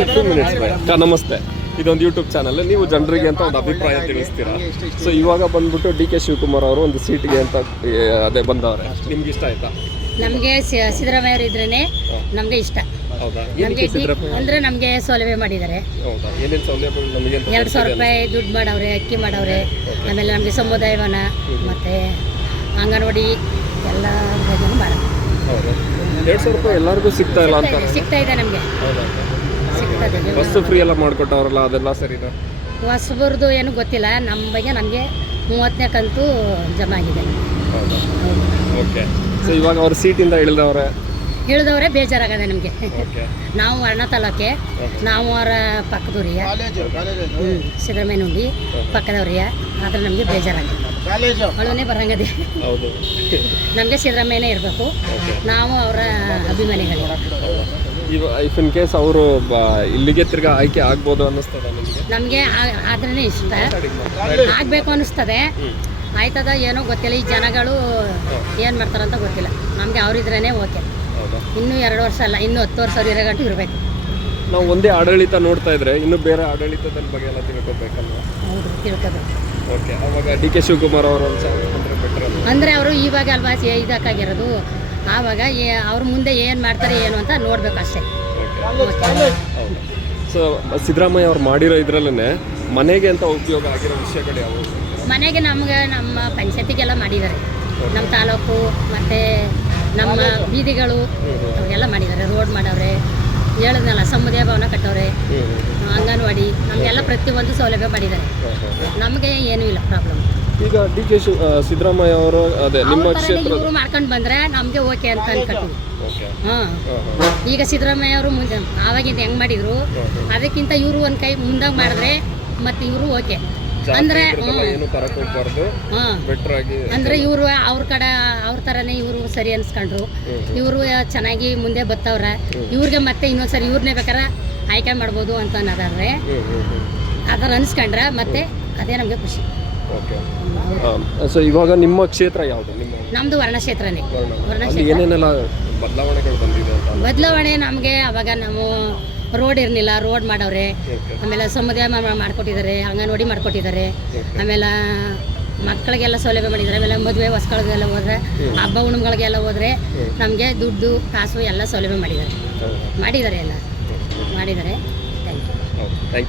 2 minutes ಅಕ್ಕ ನಮಸ್ತೆ. ಇದೊಂದು ಯೂಟ್ಯೂಬ್ ಚಾನಲ್, ನೀವು ಜನರಿಗೆ ಅಂತ ಒಂದು ಅಭಿಪ್ರಾಯ ತಿಳಿಸ್ತೀರಾ. ಸೊ ಇವಾಗ ಬಂದ್ಬಿಟ್ಟು ಡಿ.ಕೆ. ಶಿವಕುಮಾರ್ ಅವರು ಒಂದು ಸೀಟ್ಗೆ ಅಂತ ಅದೇ ಬಂದವ್ರೆ, ನಿಮ್ಗೆ ಇಷ್ಟ ಆಯ್ತಾ? ನಮಗೆ ಸಿದ್ದರಾಮಯ್ಯ ಇದ್ರೇನೆ ನಮಗೆ ಇಷ್ಟ. ಹೌದಾ? ನಮಗೆ ಅಂದ್ರೆ ನಮಗೆ ಸೌಲಭ್ಯ ಮಾಡಿದ್ದಾರೆ. ಹೌದಾ? ಏನೇನು ಸೌಲಭ್ಯ ನಮಗೆ? 2,000 ರೂಪಾಯಿ ದುಡ್ಡು ಮಾಡವ್ರೆ, ಅಕ್ಕಿ ಮಾಡವ್ರೆ. ಆಮೇಲೆ ನಮಗೆ ಸಮುದಾಯ ಭವನ ಮತ್ತೆ ಅಂಗನವಾಡಿ ಎಲ್ಲ ಮಾಡೋದು. ಹೌದಾ? 2,000 ರೂಪಾಯಿ ಎಲ್ಲರಿಗೂ ಸಿಗ್ತಾ ಇಲ್ಲ ಅಂತ? ಸಿಗ್ತಾ ಇದೆ ನಮಗೆ. ಸಿಗ್ತದೆ. ಬಸ್ ಫ್ರೀ ಎಲ್ಲ ಮಾಡ್ಕೊಟ್ಟವ್ರಲ್ಲ, ಅದೆಲ್ಲ ಸರಿನಾ? ಹೊಸಬರದು ಏನು ಗೊತ್ತಿಲ್ಲ. ನಮ್ಮ ಬಗ್ಗೆ ನಮಗೆ 30ನೇ ಕಂತು ಜಮಾ ಆಗಿದೆ. ಹೌದಾ? ಓಕೆ. ಸೊ ಇವಾಗ ಅವ್ರ ಸೀಟಿಂದ ಇಳಿದವರೇ ಬೇಜಾರಾಗದೆ ನಮಗೆ. ನಾವು ವರ್ಣ ತಾಲೂಕೆ, ನಾವು ಅವರ ಪಕ್ಕದವ್ರಿಯ ಸಿದ್ದರಾಮಯ್ಯ ನುಂಡಿ ಪಕ್ಕದವ್ರಿಯ, ಆದರೆ ನಮಗೆ ಬೇಜಾರಾಗಿದೆ. ಅಳುವೇ ಬರಂಗದೆ. ನಮಗೆ ಸಿದ್ದರಾಮಯ್ಯನೇ ಇರಬೇಕು, ನಾವು ಅವರ ಅಭಿಮಾನಿಗಳು. ಇಫ್ ಇನ್ ಕೇಸ್ ಅವರು ಇಲ್ಲಿಗೆ ತಿರ್ಗಾ ಆಯ್ಕೆ ಆಗ್ಬೋದು ಅನ್ನಿಸ್ತದ ನಮಗೆ? ಆದ್ರೇ ಇಷ್ಟ ಆಗಬೇಕು ಅನ್ನಿಸ್ತದೆ. ಆಯ್ತದ ಏನೋ ಗೊತ್ತಿಲ್ಲ, ಈ ಜನಗಳು ಏನು ಮಾಡ್ತಾರಂತ ಗೊತ್ತಿಲ್ಲ. ನಮಗೆ ಅವರಿದ್ರೇ ಓಕೆ. ಇನ್ನೂ 2 ವರ್ಷ ಅಲ್ಲ, ಇನ್ನೂ 10 ವರ್ಷ ಇರೋಗಂಟು ಇರಬೇಕು. ನಾವು ಒಂದೇ ಆಡಳಿತ ನೋಡ್ತಾ ಇದ್ರೆ ಇನ್ನು ಬೇರೆ ಆಡಳಿತದ ಬಗ್ಗೆ ಎಲ್ಲ ತಿಳ್ಕೊಬೇಕಲ್ವ? ಹೌದು, ತಿಳ್ಕೊಬೇಕು. ಓಕೆ. ಅವಾಗ ಡಿ.ಕೆ. ಶಿವಕುಮಾರ್ ಅವರು ಅಂದರೆ ಅವರು ಇವಾಗ ಅಲ್ವಾ ಇದಕ್ಕಾಗಿರೋದು, ಆವಾಗ ಅವ್ರ ಮುಂದೆ ಏನು ಮಾಡ್ತಾರೆ ಏನು ಅಂತ ನೋಡ್ಬೇಕು ಅಷ್ಟೇ. ಸೊ ಸಿದ್ದರಾಮಯ್ಯ ಅವ್ರು ಮಾಡಿರೋ ಇದ್ರಲ್ಲೇ ಮನೆಗೆ ಅಂತ ಉಪಯೋಗ ಆಗಿರೋ ವಿಷಯಗಳು ಯಾವುವು? ಮನೆಗೆ ನಮ್ಗೆ ನಮ್ಮ ಪಂಚಾಯತಿಗೆಲ್ಲ ಮಾಡಿದ್ದಾರೆ. ನಮ್ಮ ತಾಲೂಕು ಮತ್ತು ನಮ್ಮ ಬೀದಿಗಳು ಅವೆಲ್ಲ ಮಾಡಿದ್ದಾರೆ. ರೋಡ್ ಮಾಡವ್ರೆ, ಹೇಳಿದ್ನಲ್ಲ, ಸಮುದಾಯ ಭವನ ಕಟ್ಟವ್ರೆ, ಅಂಗನವಾಡಿ, ನಮಗೆಲ್ಲ ಪ್ರತಿಯೊಂದು ಸೌಲಭ್ಯ ಮಾಡಿದ್ದಾರೆ. ನಮಗೆ ಏನೂ ಇಲ್ಲ ಪ್ರಾಬ್ಲಮ್. ಈಗ ಡಿ.ಕೆ. ಸಿದ್ದರಾಮಯ್ಯ ಅವರು ಅದೇ ನಿಮ್ಮ ಕ್ಷೇತ್ರ ಇವರು ಮಾಡ್ಕೊಂಡು ಬಂದರೆ ನಮಗೆ ಓಕೆ ಅಂತ ಅನ್ಕೊಳ್ತೀವಿ. ಈಗ ಸಿದ್ದರಾಮಯ್ಯ ಅವರು ಮುಂದೆ ಆವಾಗಿಂದ ಹೆಂಗೆ ಮಾಡಿದ್ರು ಅದಕ್ಕಿಂತ ಇವರು ಒಂದು ಕೈ ಮುಂದಾಗ ಮಾಡಿದ್ರೆ ಮತ್ತು ಇವರು ಓಕೆ ಅಂದರೆ ಅಂದರೆ ಇವರು ಅವ್ರ ಕಡೆ ಅವ್ರ ಥರನೇ ಇವರು ಸರಿ ಅನ್ಸ್ಕೊಂಡ್ರು. ಇವರು ಚೆನ್ನಾಗಿ ಮುಂದೆ ಬತ್ತವ್ರ, ಇವ್ರಿಗೆ ಮತ್ತೆ ಇನ್ನೊಂದ್ಸರಿ ಇವ್ರನ್ನೇ ಬೇಕಾದ್ರೆ ಆಯ್ಕೆ ಮಾಡ್ಬೋದು ಅಂತ ಅನ್ನೋದಾದ್ರೆ ಅದರ ಅನ್ಸ್ಕೊಂಡ್ರೆ ಮತ್ತೆ ಅದೇ ನಮಗೆ ಖುಷಿ. ಸೊ ಇವಾಗ ನಿಮ್ಮ ಕ್ಷೇತ್ರ ಯಾವುದು? ನಮ್ಮದು ವರ್ಣಕ್ಷೇತ್ರನೇ. ಏನೇನೆಲ್ಲ ಬದಲಾವಣೆಗಳು ಬಂದಿದೆ? ಬದಲಾವಣೆ ನಮಗೆ ಅವಾಗ ನಾವು ರೋಡ್ ಇರಲಿಲ್ಲ, ರೋಡ್ ಮಾಡವ್ರೆ. ಆಮೇಲೆ ಸಮುದಾಯ ಮಾಡಿಕೊಟ್ಟಿದ್ದಾರೆ, ಅಂಗನವಾಡಿ ಮಾಡಿಕೊಟ್ಟಿದ್ದಾರೆ. ಆಮೇಲೆ ಮಕ್ಕಳಿಗೆಲ್ಲ ಸೌಲಭ್ಯ ಮಾಡಿದ್ದಾರೆ. ಆಮೇಲೆ ಮದುವೆ ಹೊಸ್ಗಳಿಗೆಲ್ಲ ಹೋದರೆ, ಹಬ್ಬ ಹುಣ್ಣಿಮೆಗಳಿಗೆಲ್ಲ ಹೋದರೆ ನಮಗೆ ದುಡ್ಡು ಕಾಸು ಎಲ್ಲ ಸೌಲಭ್ಯ ಮಾಡಿದ್ದಾರೆ. ಎಲ್ಲ ಮಾಡಿದ್ದಾರೆ. Thank you.